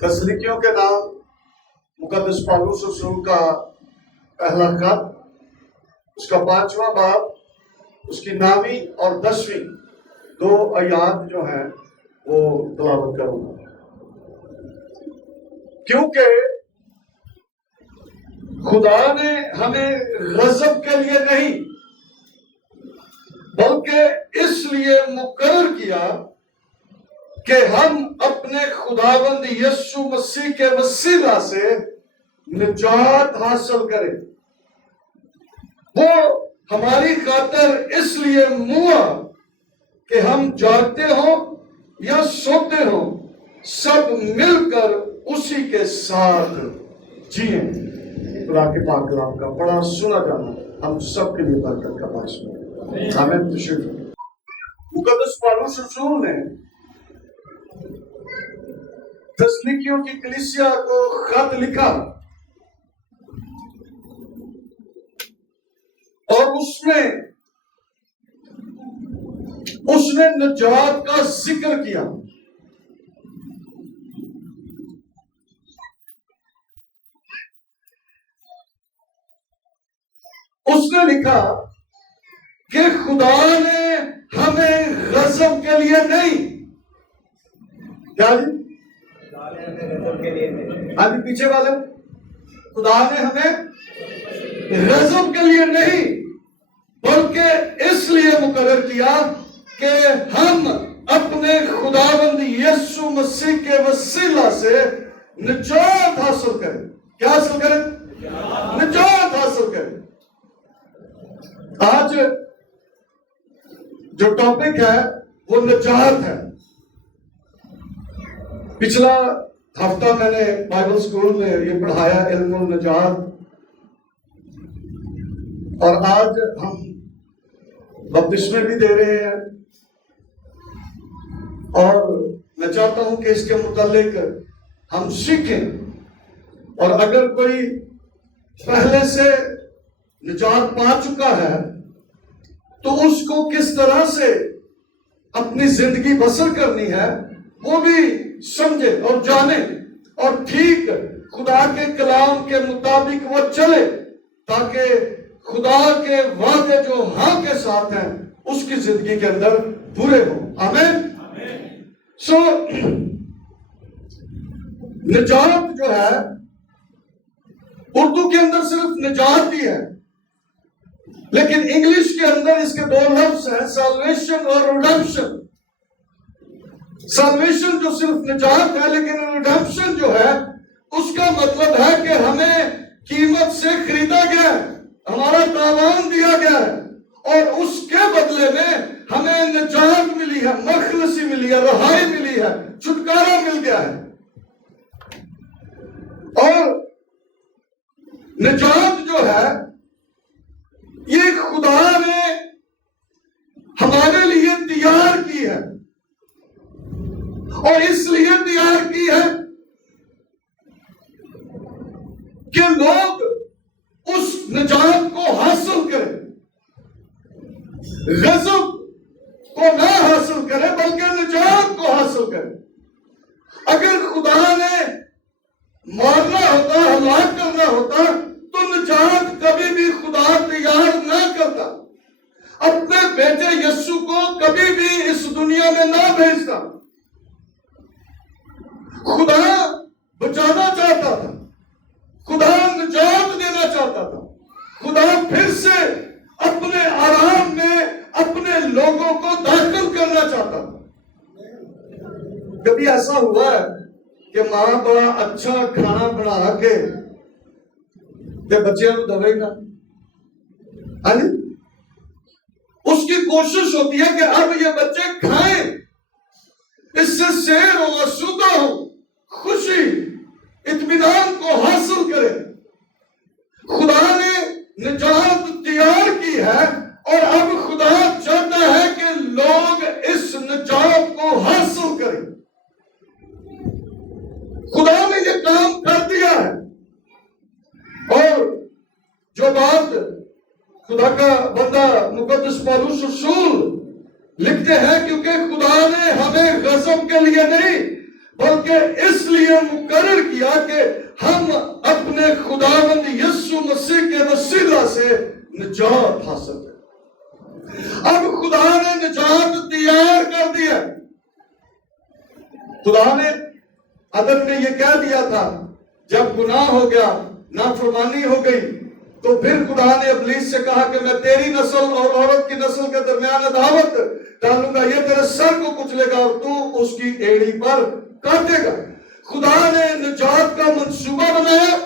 تسلیکیوں کے نام مقدس پالوس رسول کا پہلا خط، اس کا 5واں باب، اس کی 9ویں اور 10ویں 2 آیات جو ہیں وہ تلاوت کروں گا، کیونکہ خدا نے ہمیں غضب کے لیے نہیں بلکہ اس لیے مقرر کیا کہ ہم اپنے خداوند یسوع مسیح کے وسیلہ سے نجات حاصل کریں۔ وہ ہماری خاطر اس لیے ہوا کہ ہم جاگتے ہوں یا سوتے ہوں سب مل کر اسی کے ساتھ جئیں۔ خدا کے پاک کلام کا بڑا سنا جانا ہم سب کے لیے برکت کا باعث ہے۔ آمین۔ تشریف۔ مقدس پالوس رسول نے تسلیکیوں کی کلیسیا کو خط لکھا اور اس نے نجات کا ذکر کیا۔ اس نے لکھا کہ خدا نے ہمیں غضب کے لیے نہیں، کیا جی؟ آدھی پیچھے والے، خدا نے ہمیں غضب کے لیے نہیں بلکہ اس لیے مقرر کیا کہ ہم اپنے خداوند یسوع مسیح کے وسیلہ سے نجات حاصل کریں۔ کیا حاصل کریں؟ نجات حاصل کریں۔ آج جو ٹاپک ہے وہ نجات ہے۔ پچھلا ہفتہ میں نے بائبل اسکول میں یہ پڑھایا علم النجات، اور آج ہم بپتسمے بھی دے رہے ہیں، اور میں چاہتا ہوں کہ اس کے متعلق ہم سیکھیں، اور اگر کوئی پہلے سے نجات پا چکا ہے تو اس کو کس طرح سے اپنی زندگی بسر کرنی ہے وہ بھی سمجھے اور جانے، اور ٹھیک خدا کے کلام کے مطابق وہ چلے، تاکہ خدا کے وعدے جو ہاں کے ساتھ ہیں اس کی زندگی کے اندر پورے ہوں۔ آمین۔ سو نجات جو ہے اردو کے اندر صرف نجات ہی ہے، لیکن انگلش کے اندر اس کے 2 لفظ ہیں، سالویشن اور ریڈمپشن۔ سالویشن جو صرف نجات ہے، لیکن ریڈمپشن جو ہے اس کا مطلب ہے کہ ہمیں قیمت سے خریدا گیا ہے، ہمارا تاوان دیا گیا ہے، اور اس کے بدلے میں ہمیں نجات ملی ہے، مخلصی ملی ہے، رہائی ملی ہے، چھٹکارا مل گیا ہے۔ اور نجات جو ہے یہ خدا نے ہمارے لیے تیار کی ہے، اور اس لیے تیار کی ہے کہ لوگ اس نجات کو حاصل کریں، غضب کو نہ حاصل کریں بلکہ نجات کو حاصل کریں۔ اگر خدا نے مارنا ہوتا، ہلاک کرنا ہوتا تو نجات کبھی بھی خدا تیار نہ کرتا، اپنے بیٹے یسوع کو کبھی بھی اس دنیا میں نہ بھیجتا۔ خدا بچانا چاہتا تھا، خدا نجات دینا چاہتا تھا، خدا پھر سے اپنے آرام میں اپنے لوگوں کو داخل کرنا چاہتا تھا۔ کبھی ایسا ہوا ہے کہ ماں بڑا اچھا کھانا بنا کے بچے کو دے گا؟ اس کی کوشش ہوتی ہے کہ اب یہ بچے کھائیں، اس سے سیر ہو، آسودہ ہو، خوشی اطمینان کو حاصل کریں۔ خدا نے نجات تیار کی ہے، اور اب خدا چاہتا ہے کہ لوگ اس نجات کو حاصل کریں۔ خدا نے یہ کام کر دیا ہے، اور جو بات خدا کا بندہ مقدس پالوس رسول لکھتے ہیں، کیونکہ خدا نے ہمیں غضب کے لیے نہیں بلکہ اس لیے مقرر کیا کہ ہم اپنے خداوند یسوع مسیح کے وسیلہ سے نجات حاصل کریں۔ اب خدا نے نجات تیار کر دیا۔ خدا نے عدن میں یہ کہہ دیا تھا، جب گناہ ہو گیا، نافرمانی ہو گئی، تو پھر خدا نے ابلیس سے کہا کہ میں تیری نسل اور عورت کی نسل کے درمیان عداوت ڈالوں گا، یہ تیرے سر کو کچلے گا اور تو اس کی ایڑی پر کاٹے گا۔ خدا نے نجات کا منصوبہ بنایا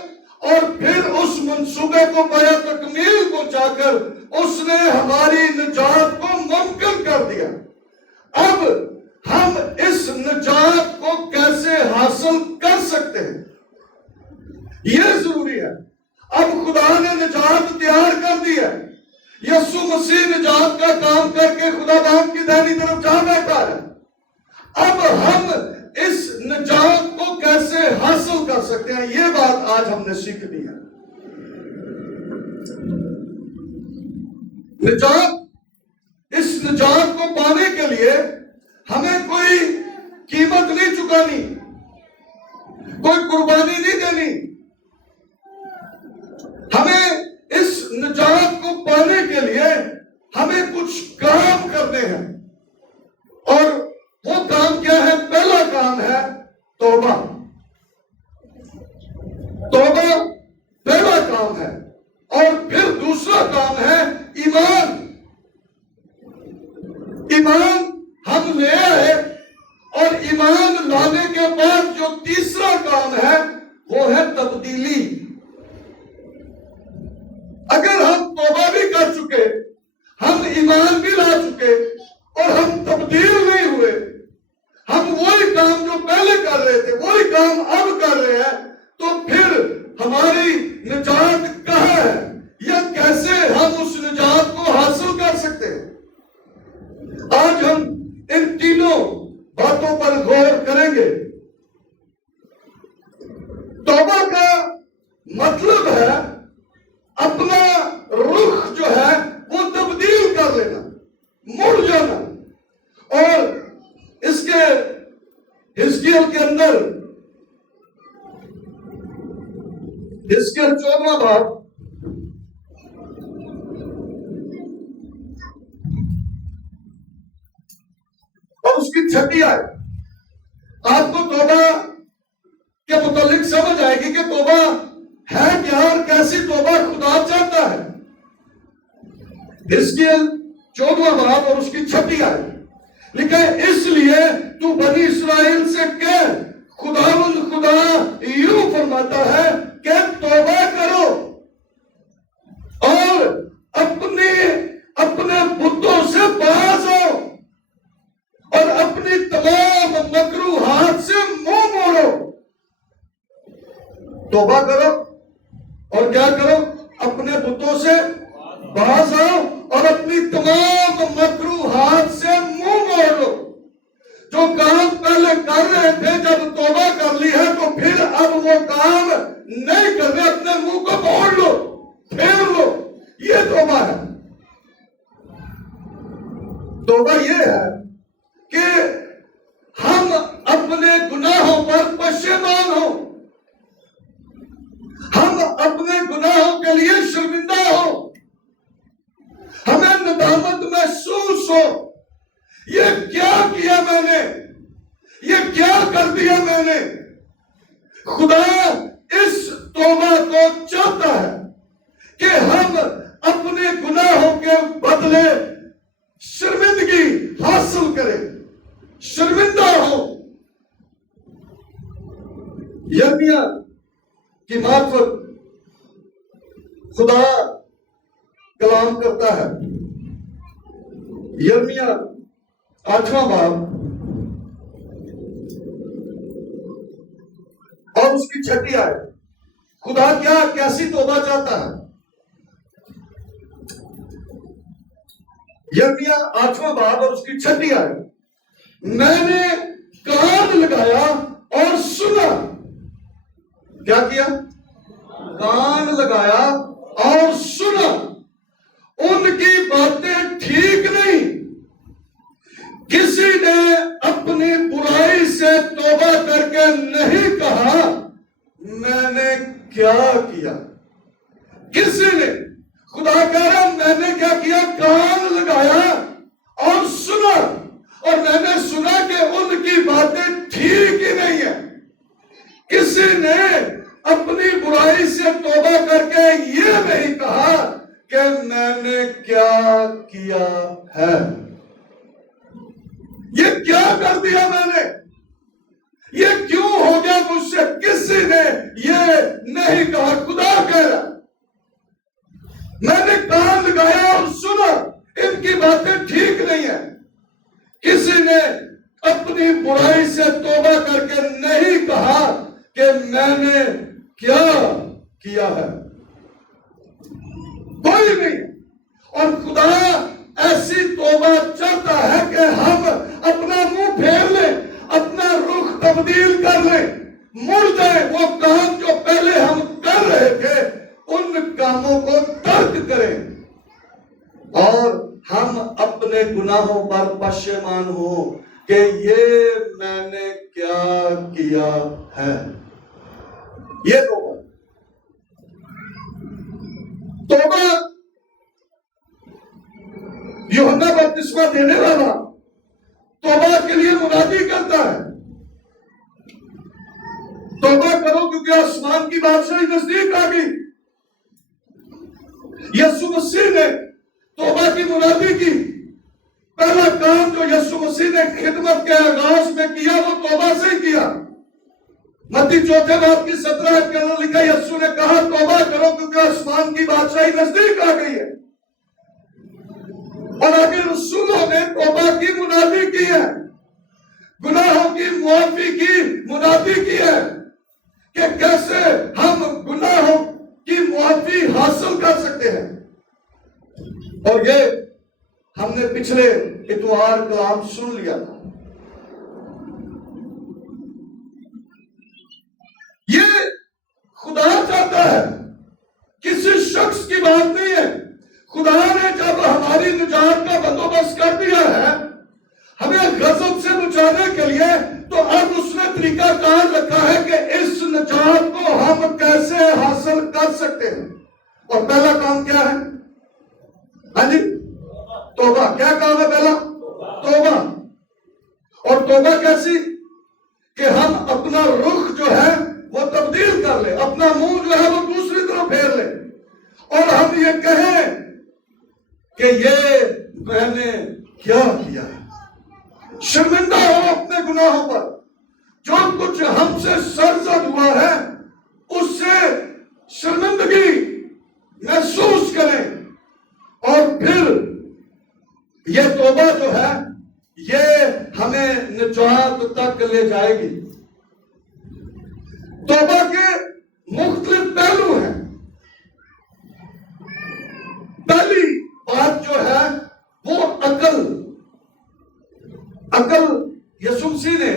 اور پھر اس منصوبے کو پایا تکمیل پہنچا کر اس نے ہماری نجات کو ممکن کر دیا۔ اب ہم اس نجات کو کیسے حاصل کر سکتے ہیں، یہ ضروری ہے۔ اب خدا نے نجات تیار کر دی ہے۔ یسوع مسیح نجات کا کام کر کے خدا باپ کی دائنی طرف جا بیٹھا ہے۔ اب ہم اس نجات کو کیسے حاصل کر سکتے ہیں، یہ بات آج ہم نے سیکھنی ہے۔ اس نجات کو پانے کے لیے ہمیں کوئی قیمت نہیں چکانی، کوئی قربانی نہیں دینی۔ ہمیں اس نجات کو پانے کے لیے ہمیں کچھ کام کرنے ہیں، اور وہ کام کیا ہے؟ پہلا کام ہے توبہ۔ توبہ پہلا کام ہے، اور پھر دوسرا کام ہے ایمان۔ ایمان ہم لے آئے، اور ایمان لانے کے بعد جو تیسرا کام ہے وہ ہے تبدیلی۔ اگر ہم توبہ بھی کر چکے، ہم ایمان بھی لا چکے، اور ہم تبدیل نہیں ہوئے، ہم وہی کام جو پہلے کر رہے تھے وہی کام اب کر رہے ہیں، تو پھر ہماری نجات کہاں ہے، یا کیسے ہم اس نجات کو حاصل کر سکتے ہیں؟ آج ہم ان تینوں باتوں پر غور کریں گے۔ توبہ کا مطلب ہے اپنا رخ جو ہے وہ تبدیل کر لینا، مڑ جانا۔ اور اس کے حزقیل کے اندر حزقیل 14واں باب اور اس کی 6 آیت، آپ کو توبہ کے متعلق سمجھ آئے گی کہ توبہ ہے کیا اور کیسی توبہ خدا چاہتا ہے۔ حزقیل 14واں باب اور اس کی 6 آیت لکھا ہے، اس لیے تو بنی اسرائیل سے کہہ، خداوند خدا یوں فرماتا ہے کہ توبہ کرو اور اپنے بتوں سے باز آؤ اور اپنی تمام مکروہات سے منہ موڑو۔ توبہ کرو اور کیا کرو؟ اپنے بتوں سے باز آؤ اور اپنی تمام مکروہات سے منہ موڑ لو۔ جو کام پہلے کر رہے تھے، جب توبہ کر لی ہے تو پھر اب وہ کام نہیں کرنے، اپنے منہ کو موڑ لو، پھیر لو، یہ توبہ ہے۔ توبہ یہ ہے کہ ہم اپنے گناہوں پر پشیمان ہوں، ہم اپنے گناہوں کے لیے شرمندہ ہوں، ہمیں ندامت محسوس ہو، یہ کیا کیا میں نے، یہ کیا کر دیا میں نے۔ خدا اس توبہ کو چاہتا ہے کہ ہم اپنے گناہوں کے بدلے شرمندگی حاصل کریں، شرمندہ ہو۔ یرمیا کی معرفت خدا کلام کرتا ہے۔ یرمیا 8واں باب اور اس کی 6 آیت، خدا کیسی توبہ چاہتا ہے۔ یرمیا 8واں باب اور اس کی 6 آیت، میں نے کان لگایا اور سنا۔ کیا کیا؟ کان لگایا اور سنا، ان کی باتیں ٹھیک نہیں، کسی نے اپنے اپنی برائی سے توبہ کر کے نہیں کہا میں نے کیا کیا. کسی نے خدا کہہ رہا میں نے کیا کیا؟ کان لگایا اور سنا، اور میں نے سنا کہ ان کی باتیں ٹھیک ہی نہیں ہیں. کسی نے اپنی برائی سے توبہ کر کے یہ نہیں کہا کہ میں نے کیا کیا ہے، یہ کیا کر دیا میں نے، یہ کیوں ہو گیا مجھ سے. کسی نے یہ نہیں کہا. خدا کہہ رہا میں نے کان لگایا اور سنا، ان کی باتیں ٹھیک نہیں ہیں. کسی نے اپنی برائی سے توبہ کر کے نہیں کہا کہ میں نے کیا کیا ہے. کوئی نہیں. اور خدا ایسی توبہ چاہتا ہے کہ ہم اپنا منہ پھیر لیں، اپنا رخ تبدیل کر لیں، مڑ جائیں. وہ کام جو پہلے ہم کر رہے تھے ان کاموں کو ترک کریں اور ہم اپنے گناہوں پر پشیمان ہوں کہ یہ میں نے کیا کیا ہے. یہ توبہ یوحنا بپتسمہ دینے والا توبہ کے لیے منادی کرتا ہے، توبہ کرو کیونکہ آسمان کی بادشاہی نزدیک آ گئی. یسوع مسیح نے توبہ کی منادی کی. پہلا کام جو یسوع مسیح نے خدمت کے آغاز میں کیا وہ توبہ سے ہی کیا. متی 4 باب کی 17 کے اندر لکھا یسوع نے کہا توبہ کرو کیونکہ آسمان کی بادشاہی نزدیک آ گئی ہے. اور آگے رسولوں نے توبہ کی منادی کی ہے، گناہوں کی معافی کی منادی کی ہے کہ کیسے ہم گناہوں کی معافی حاصل کر سکتے ہیں. اور یہ ہم نے پچھلے اتوار کلام سن لیا تھا. یہ خدا چاہتا ہے، کسی شخص کی بات نہیں ہے. خدا نے جب ہماری نجات کا بندوبست کر دیا ہے ہمیں غضب سے بچانے کے لیے، تو اب اس نے طریقہ کار رکھا ہے کہ اس نجات کو ہم کیسے حاصل کر سکتے ہیں. اور پہلا کام کیا ہے؟ ہاں جی، توبہ. کیا کام ہے پہلا؟ توبہ. اور توبہ کیسی؟ کہ ہم اپنا رخ جو ہے وہ تبدیل کر لیں، اپنا منہ جو ہے وہ دوسری طرف پھیر لیں اور ہم یہ کہیں کہ یہ میں نے کیا کیا ہے. شرمندہ ہو اپنے گناہوں پر. جو کچھ ہم سے سرزد ہوا ہے اس سے شرمندگی محسوس کریں. اور پھر یہ توبہ جو ہے یہ ہمیں نجات تک لے جائے گی. توبہ کے مختلف پہلو ہیں. پہلی بات جو ہے وہ عقل. یسوع مسیح نے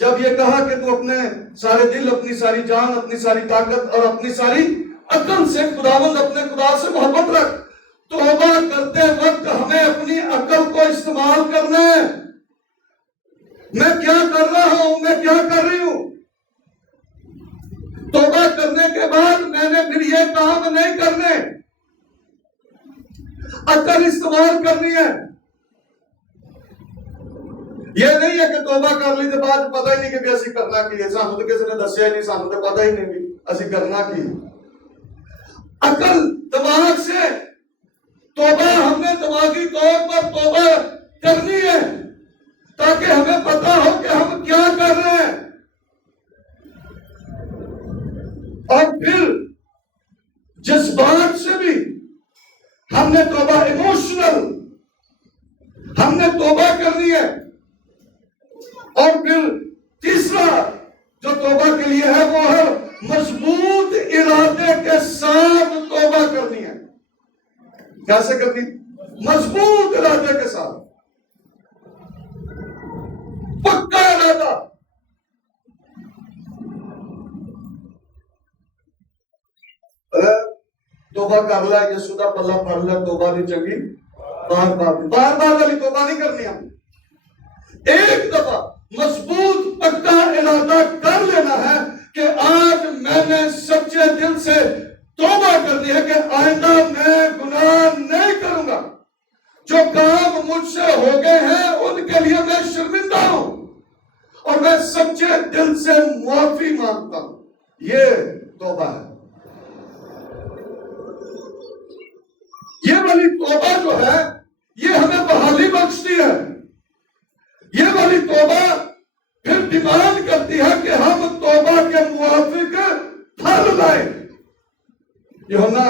جب یہ کہا کہ تو اپنے سارے دل، اپنی ساری جان، اپنی ساری طاقت اور اپنی ساری عقل سے خداوند اپنے خدا سے محبت رکھ، توبہ کرتے وقت ہمیں اپنی عقل کو استعمال کرنا ہے. میں کیا کر رہا ہوں، میں کیا کر رہی ہوں. توبہ کرنے کے بعد میں نے پھر یہ کام نہیں کرنے، عقل استعمال کرنی ہے. یہ نہیں ہے کہ توبہ کر لی تو بعد پتہ ہی نہیں کہ اسی کرنا کی ہے، سانو تو کسی نے دسیا ہی نہیں، سانو تو پتہ ہی نہیں بھی اسی کرنا کی. عقل دماغ سے توبہ ہم نے دماغی طور پر توبہ کرنی ہے تاکہ ہمیں پتہ ہو کہ ہم کیا کر رہے ہیں. اور پھر جذبات سے بھی ہم نے توبہ، ایموشنل ہم نے توبہ کرنی ہے. اور پھر تیسرا جو توبہ کے لیے ہے وہ ہے مضبوط ارادے کے ساتھ توبہ کرنی ہے. کیسے کرنی؟ مضبوط ارادے کے ساتھ، پکا ارادہ. توبہ کر لیا، یہ سودہ پلہ پڑھ لیا، توبہ نہیں چنگی، بار بار والی توبہ نہیں کرنی. ہم ایک دفعہ مضبوط پکا ارادہ کر لینا ہے کہ آج میں نے سچے دل سے توبہ کرنی ہے کہ آئندہ میں گناہ نہیں کروں گا. جو کام مجھ سے ہو گئے ہیں ان کے لیے میں شرمندہ ہوں اور میں سچے دل سے معافی مانگتا ہوں. یہ توبہ ہے. یہ والی توبہ جو ہے یہ ہمیں بحالی بخشتی ہے. یہ والی توبہ پھر ڈیمانڈ کرتی ہے کہ ہم توبہ کے موافق پھل لائیں. یوحنا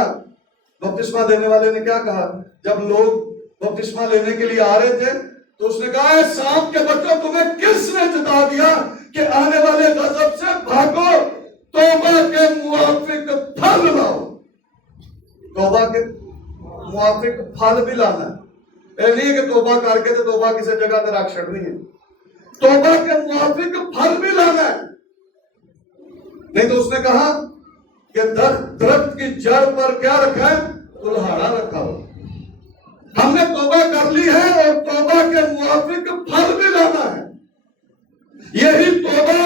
بپتسمہ دینے والے نے کیا کہا جب لوگ بپتسمہ لینے کے لیے آ رہے تھے تو اس نے کہا اے سانپ کے بچوں تمہیں کس نے جتا دیا کہ آنے والے غضب سے بھاگو, توبہ کے موافق پھل لاؤ. توبہ کے موافق پھل بھی لانا ہے. اے نہیں کہ توبہ کر کے تو توبہ کسی جگہ تے رکھ چھڑنی ہے. توبہ کے موافق پھل بھی لانا ہے. نہیں تو اس نے کہا کہ درخت کی جڑ پر کیا رکھا ہے؟ کلہاڑا رکھا ہو. ہم نے توبہ کر لی ہے اور توبہ کے موافق پھل بھی لانا ہے. یہی توبہ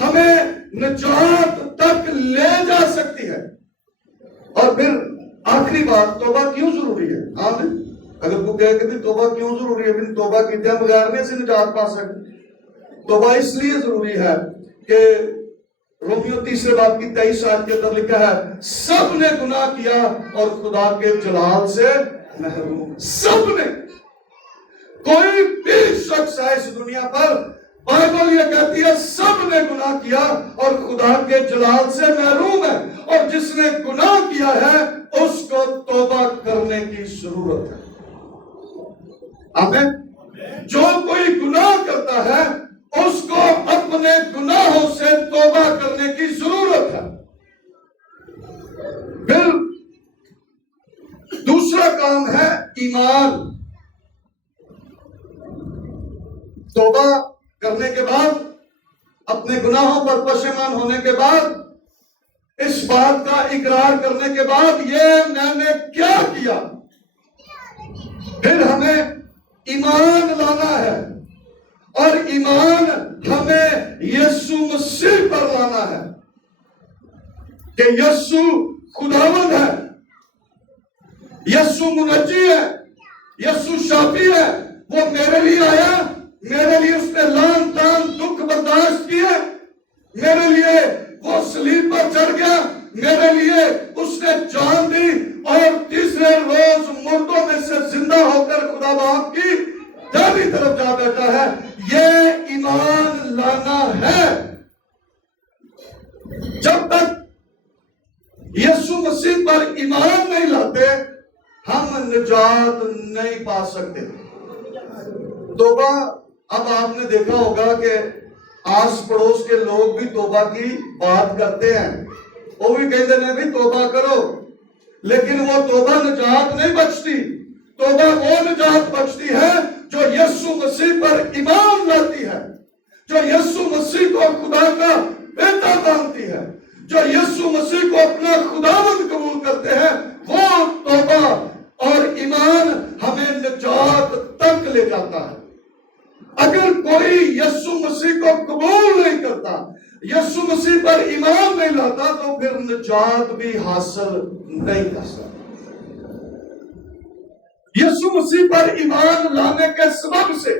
ہمیں نجات تک لے جا سکتی ہے. اور پھر آخری بات, توبہ کیوں ضروری ہے؟ آمین. اگر کوئی کہے کہ توبہ کیوں ضروری ہے, پھر توبہ کیتے ہیں بغیر میں سے نجات پا سکتے. توبہ اس لیے ضروری ہے کہ رومیو 3 باب کی 23 آیت کے اندر لکھا ہے سب نے گناہ کیا اور خدا کے جلال سے محروم. سب نے, کوئی بھی شخص ہے اس دنیا پر, بائبل یہ کہتی ہے سب نے گناہ کیا اور خدا کے جلال سے محروم ہے. اور جس نے گناہ کیا ہے اس کو توبہ کرنے کی ضرورت ہے. آمین. جو کوئی گناہ کرتا ہے اس کو اپنے گناہوں سے توبہ کرنے کی ضرورت ہے. پھر دوسرا کام ہے ایمان. توبہ کرنے کے بعد, اپنے گناہوں پر پشیمان ہونے کے بعد, اس بات کا اقرار کرنے کے بعد یہ میں نے کیا کیا, پھر ہمیں ایمان لانا ہے. اور ایمان ہمیں یسوع مسیح پر لانا ہے کہ یسوع خداوند ہے, یسوع منجی ہے, یسوع شافی ہے. وہ میرے لیے آیا, میرے لیے اس نے لان تان دکھ برداشت کیے, میرے لیے وہ صلیب پر چڑھ گیا, میرے لیے اس نے جان دی اور تیسرے روز مردوں میں سے زندہ ہو کر خدا باپ کی دائیں طرف جا بیٹھا ہے. یہ ایمان لانا ہے. جب تک یسوع مسیح پر ایمان نہیں لاتے ہم نجات نہیں پا سکتے. توبہ, اب آپ نے دیکھا ہوگا کہ آس پڑوس کے لوگ بھی توبہ کی بات کرتے ہیں, وہ بھی کہتے ہیں بھی توبہ کرو, لیکن وہ توبہ نجات نہیں بخشتی. توبہ وہ نجات بخشتی ہے جو یسوع مسیح پر ایمان لاتی ہے, جو یسوع مسیح کو خدا کا بیٹا مانتی ہے, جو یسوع مسیح کو اپنا خداوند قبول کرتے ہیں. وہ توبہ اور ایمان ہمیں نجات تک لے جاتا ہے. اگر کوئی یسوع مسیح کو قبول نہیں کرتا, یسوع مسیح پر ایمان نہیں لاتا, تو پھر نجات بھی حاصل نہیں کر سکتا. یسوع مسیح پر ایمان لانے کے سبب سے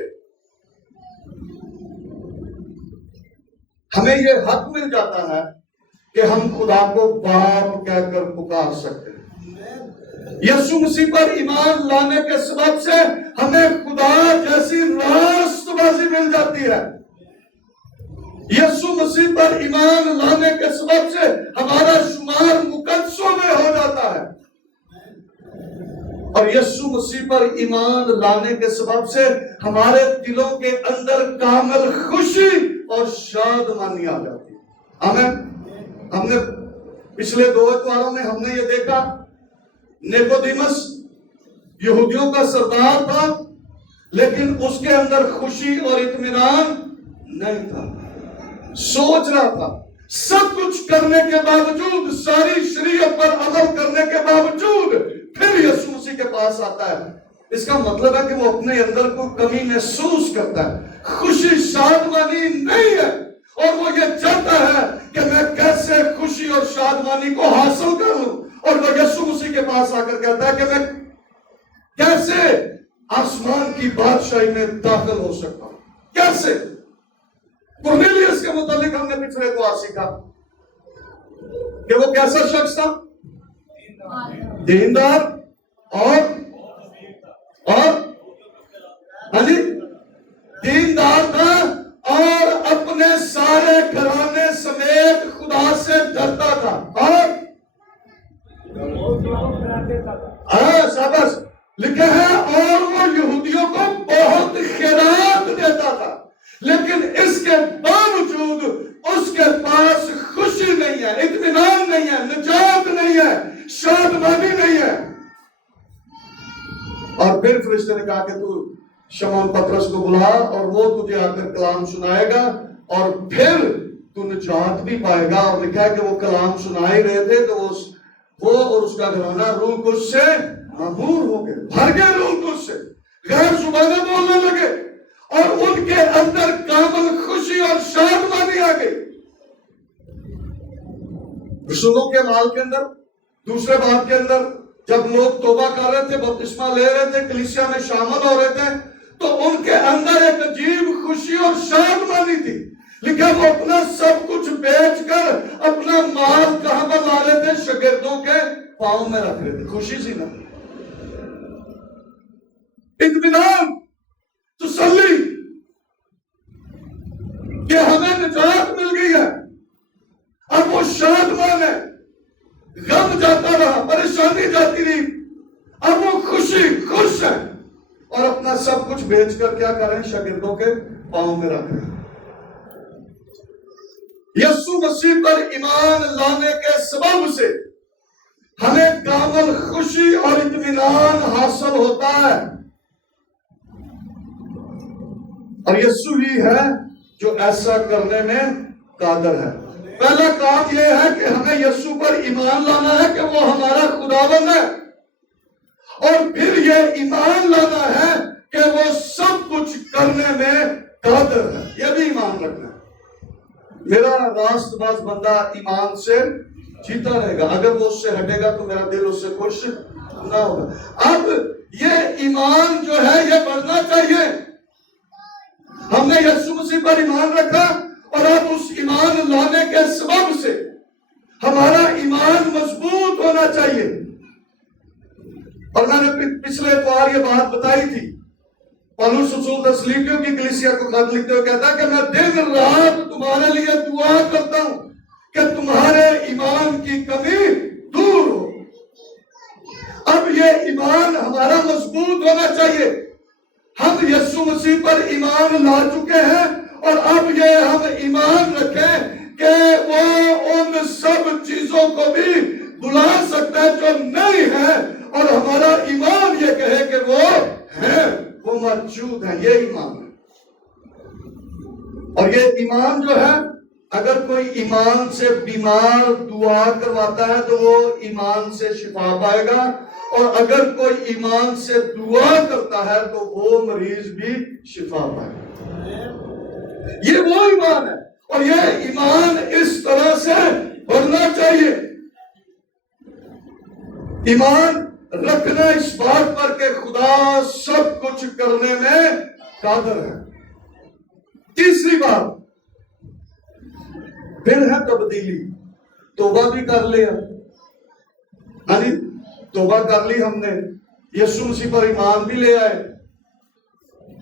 ہمیں یہ حق مل جاتا ہے کہ ہم خدا کو باپ کہہ کر پکار سکتے ہیں. یسوع مسیح پر ایمان لانے کے سبب سے ہمیں خدا جیسی راست بازی مل جاتی ہے. یسوع مسیح پر ایمان لانے کے سبب سے ہمارا شمار مقدسوں میں ہو جاتا ہے. اور یسوع مسیح پر ایمان لانے کے سبب سے ہمارے دلوں کے اندر کامل خوشی اور شادمانی آ جاتی ہے. ہم نے پچھلے 2 اتواروں میں ہم نے یہ دیکھا, نیکودیمس یہودیوں کا سردار تھا لیکن اس کے اندر خوشی اور اطمینان نہیں تھا. سوچ رہا تھا, سب کچھ کرنے کے باوجود, ساری شریعت پر عمل کرنے کے باوجود, پھر یسوع مسیح کے پاس آتا ہے اس کا مطلب ہے کہ وہ اپنے اندر کوئی کمی محسوس کرتا ہے، خوشی شادمانی نہیں ہے، اور وہ یہ چاہتا ہے کہ میں کیسے خوشی اور شادمانی کو حاصل کر لوں، اور وہ یسوع مسیح کے پاس آ کر کہتا ہے کہ میں کیسے آسمان کی بادشاہی میں داخل ہو سکتا ہوں، کیسے؟ قرنیلیس کے متعلق ہم نے پچھلے کو سیکھا کہ وہ کیسا شخص تھا؟ دیندار اور دیندار تھا، اور اپنے سارے گھرانے سمیت خدا سے ڈرتا تھا، اور شاباش لکھا ہے، اور وہ یہودیوں کو بہت خیرات دیتا تھا، لیکن اس کے باوجود اس کے پاس خوشی نہیں ہے، اطمینان نہیں ہے، نجات نہیں ہے، شادمانی نہیں ہے۔ اور پھر فرشتے نے کہا کہ تو شمعون پطرس کو بلا، اور وہ تجھے آ کر کلام سنائے گا، اور پھر تو نجات بھی پائے گا۔ اور لکھا ہے کہ وہ کلام سنا ہی رہے تھے تو وہ اور اس کا گھرانہ روح القدس سے معمور ہو گئے، بھر گئے روح القدس سے، غیر زبانیں بولنے لگے، اور ان کے اندر کامل خوشی اور شادمانی آ گئی۔ رسولوں کے مال کے اندر دوسرے باب کے اندر جب لوگ توبہ کر رہے تھے، بپتسمہ لے رہے تھے، کلیسیا میں شامل ہو رہے تھے، تو ان کے اندر ایک عجیب خوشی اور شادمانی تھی۔ لکھا وہ اپنا سب کچھ بیچ کر اپنا مال کہاں پر لا رہے تھے؟ شاگردوں کے پاؤں میں رکھ رہے تھے۔ خوشی سی نا، اطمینان، تسلی کہ ہمیں نجات مل گئی ہے، اب وہ شادمان ہے، غم جاتا رہا، پریشانی جاتی رہی، اب وہ خوش ہے، اور اپنا سب کچھ بیچ کر کیا کریں؟ شاگردوں کے پاؤں میں رکھ رہے ہیں۔ یسوع مسیح پر ایمان لانے کے سبب سے ہمیں کامل خوشی اور اطمینان حاصل ہوتا ہے، اور یسوع ہی ہے جو ایسا کرنے میں قادر ہے۔ پہلا کام یہ ہے کہ ہمیں یسوع پر ایمان لانا ہے کہ وہ ہمارا خداوند ہے، اور پھر یہ ایمان لانا ہے کہ وہ سب کچھ کرنے میں قادر ہے۔ یہ بھی ایمان رکھنا ہے۔ میرا راست باز بندہ ایمان سے جیتا رہے گا، اگر وہ اس سے ہٹے گا تو میرا دل اس سے خوش نہ ہوگا۔ اب یہ ایمان جو ہے یہ بڑھنا چاہیے۔ ہم نے یسوع مسیح پر ایمان رکھا، اور اب اس ایمان لانے کے سبب سے ہمارا ایمان مضبوط ہونا چاہیے۔ اور میں نے پچھلے اتوار یہ بات بتائی تھی، پالوس رسول تسلیمیوں کی کلیسیا کو خط لکھتے ہوئے کہتا ہے کہ میں دن رات تمہارے لیے دعا کرتا ہوں کہ تمہارے ایمان کی کمی دور ہو۔ اب یہ ایمان ہمارا مضبوط ہونا چاہیے۔ ہم یسوع مسیح پر ایمان لا چکے ہیں، اور اب یہ ہم ایمان رکھیں کہ وہ ان سب چیزوں کو بھی بلا سکتا ہے جو نہیں ہے، اور ہمارا ایمان یہ کہے کہ وہ ہے، وہ موجود ہے۔ یہ ایمان ہے، اور یہ ایمان جو ہے، اگر کوئی ایمان سے بیمار دعا کرواتا ہے تو وہ ایمان سے شفا پائے گا، اور اگر کوئی ایمان سے دعا کرتا ہے تو وہ مریض بھی شفا پائے گا۔ یہ وہ ایمان ہے، اور یہ ایمان اس طرح سے بڑھنا چاہیے۔ ایمان رکھنا اس بات پر کہ خدا سب کچھ کرنے میں قادر ہے۔ تیسری بات پھر ہے تبدیلی۔ توبہ بھی کر لیا، توبہ کر لی ہم نے، یسوع مسیح پر ایمان بھی لے آئے،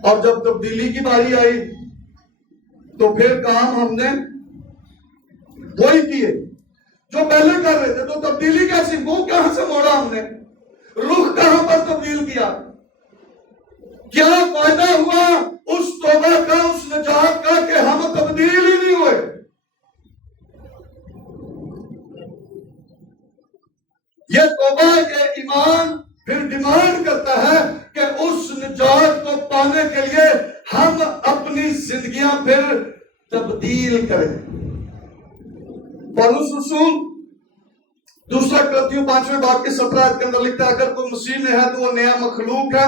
اور جب تبدیلی کی باری آئی تو پھر کام ہم نے وہی کیے جو پہلے کر رہے تھے۔ تو تبدیلی کیسی؟ وہ کہاں سے موڑا ہم نے؟ رخ کہاں پر تبدیل کیا؟ کیا فائدہ ہوا اس توبہ کا، اس نجات کا، کہ ہم تبدیل ہی نہیں ہوئے؟ یہ توبہ، یہ ایمان پھر ڈیمانڈ کرتا ہے کہ اس نجات کو پانے کے لیے ہم اپنی زندگیاں پھر تبدیل کریں۔ پالوس رسول دوسرا کرنتھیوں 5ویں باب کے 17 آیت کے اندر لکھتا ہے، اگر کوئی مسیح میں ہے تو وہ نیا مخلوق ہے،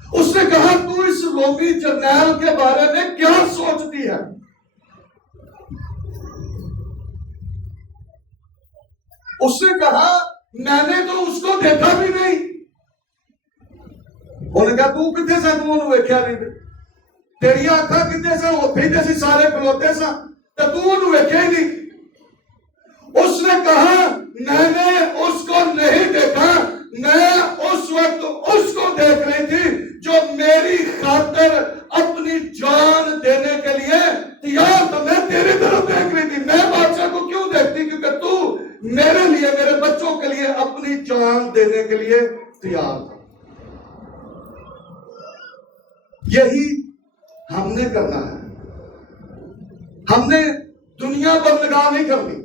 اس نے کہا تو اس رومی جرنیل کے بارے میں کیا سوچتی ہے؟ اس نے کہا میں نے تو اس کو دیکھا بھی نہیں۔ انہوں نے کہا تو کتنے سے تم انہوں ویکھیا نہیں، تیری آنکھاں کتنے سے ہوتے تھے سی سارے کھلوتے سا تو تو انہوں ویکھیا ہی نہیں۔ اس نے کہا میں نے اس کو نہیں دیکھا، میں اس وقت اس کو دیکھ رہی تھی جو میری خاطر اپنی جان دینے کے لیے تیار تھا۔ میں تیری طرف دیکھ رہی تھی، میں بادشاہ کو کیوں دیکھتی؟ کیونکہ تو میرے لیے، میرے بچوں کے لیے اپنی جان دینے کے لیے تیار تھا۔ یہی ہم نے کرنا ہے۔ ہم نے دنیا پر نگاہ نہیں کرنی،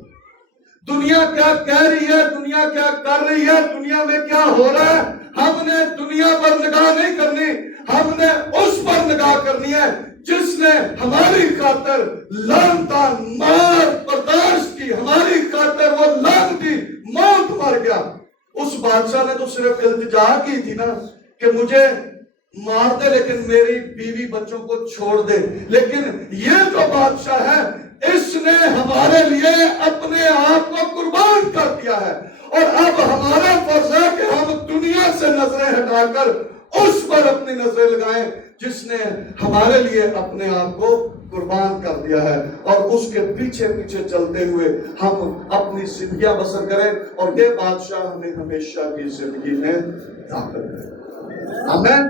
دنیا کیا کہہ رہی ہے، دنیا کیا کر رہی ہے، دنیا میں کیا ہو رہا ہے، ہم نے دنیا پر نگاہ نہیں کرنی، ہم نے اس پر نگاہ کرنی ہے جس نے ہماری خاطر لعنتاں مار برداشت کی، ہماری خاطر وہ لعنتی موت مر گیا۔ اس بادشاہ نے تو صرف التجا کی تھی نا کہ مجھے مار دے لیکن میری بیوی بچوں کو چھوڑ دے، لیکن یہ جو بادشاہ ہے اس نے ہمارے لیے اپنے آپ کو قربان کر دیا ہے، اور اب ہمارا فرض ہے کہ ہم دنیا سے نظریں ہٹا کر اس پر اپنی نظریں لگائیں جس نے ہمارے لیے اپنے آپ کو قربان کر دیا ہے، اور اس کے پیچھے پیچھے چلتے ہوئے ہم اپنی زندگیاں بسر کریں، اور یہ بادشاہ ہمیں ہمیشہ کی زندگی میں داخل کرے۔ آمین۔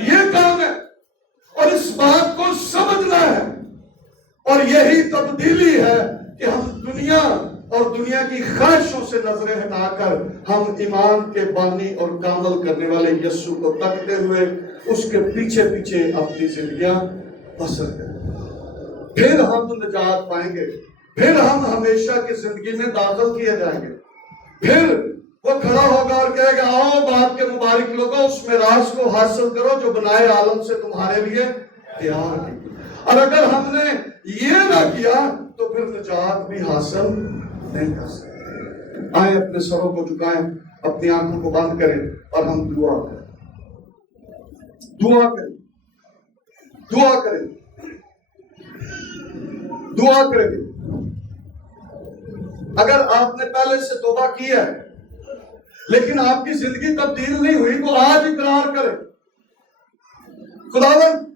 یہ کام ہے اور اس بات کو سمجھنا ہے، اور یہی تبدیلی ہے کہ ہم دنیا اور دنیا کی خواہشوں سے نظریں ہٹا کر ہم ایمان کے بانی اور کامل کرنے والے یسوع کو تکتے ہوئے اس کے پیچھے پیچھے اپنی زندگیاں بسر کریں۔ پھر ہم نجات پائیں گے، پھر ہم ہمیشہ کی زندگی میں داخل کیے جائیں گے۔ پھر وہ کھڑا ہوگا اور کہے گا آؤ باپ کے مبارک لوگوں، اس میراث کو حاصل کرو جو بنائے عالم سے تمہارے لیے تیار کی۔ اور اگر ہم نے یہ نہ کیا تو پھر نجات بھی حاصل نہیں کر سکتے۔ آئیں اپنے سروں کو جھکائیں، اپنی آنکھوں کو بند کریں اور ہم دعا کریں، دعا کریں، دعا کریں، دعا کریں۔ اگر آپ نے پہلے سے توبہ کی ہے لیکن آپ کی زندگی تبدیل نہیں ہوئی تو آج اقرار کریں، خداوند